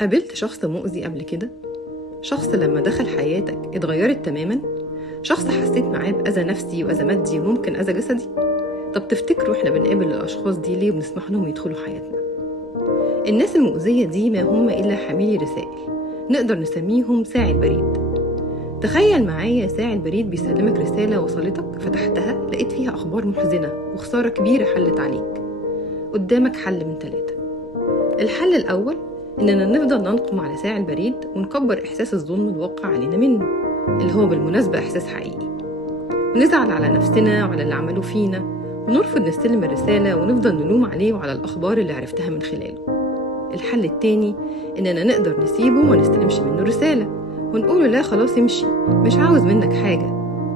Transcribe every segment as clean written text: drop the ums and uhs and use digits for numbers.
قابلت شخص مؤذي قبل كده؟ شخص لما دخل حياتك اتغيرت تماما؟ شخص حسيت معاه بأذى نفسي وأذى مادي وممكن أذى جسدي؟ طب تفتكروا احنا بنقابل الأشخاص دي ليه وبنسمح لهم يدخلوا حياتنا؟ الناس المؤذية دي ما هم إلا حاملي رسائل، نقدر نسميهم ساعي البريد. تخيل معايا ساعي البريد بيسلمك رسالة وصلتك، فتحتها لقيت فيها أخبار محزنة وخسارة كبيرة حلت عليك. قدامك حل من 3. الحل الأول إننا نفضل ننقم على ساعي البريد ونكبر إحساس الظلم الواقع علينا منه، اللي هو بالمناسبة إحساس حقيقي، ونزعل على نفسنا وعلى اللي عملوه فينا، ونرفض نستلم الرسالة ونفضل نلوم عليه وعلى الأخبار اللي عرفتها من خلاله. الحل التاني إننا نقدر نسيبه وما نستلمش منه رسالة ونقوله لا خلاص امشي، مش عاوز منك حاجة،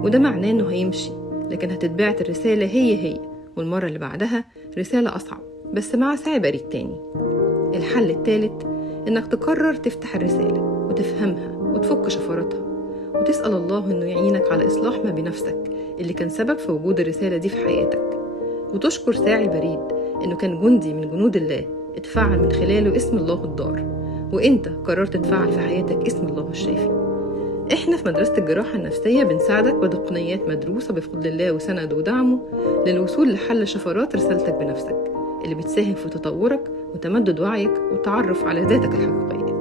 وده معناه إنه هيمشي، لكن هتتبعت الرسالة هي والمرة اللي بعدها رسالة أصعب بس مع ساعي بريد تاني. الحل التالت إنك تقرر تفتح الرسالة وتفهمها وتفك شفراتها وتسأل الله إنه يعينك على إصلاح ما بنفسك اللي كان سبب في وجود الرسالة دي في حياتك، وتشكر ساعي البريد إنه كان جندي من جنود الله اتفعل من خلاله اسم الله الضار، وإنت قررت تفعل في حياتك اسم الله الشافي. إحنا في مدرسة الجراحة النفسية بنساعدك بتقنيات مدروسة بفضل الله وسنده ودعمه للوصول لحل شفرات رسالتك بنفسك اللي بتساهم في تطورك وتمدد وعيك والتعرف على ذاتك الحقيقية.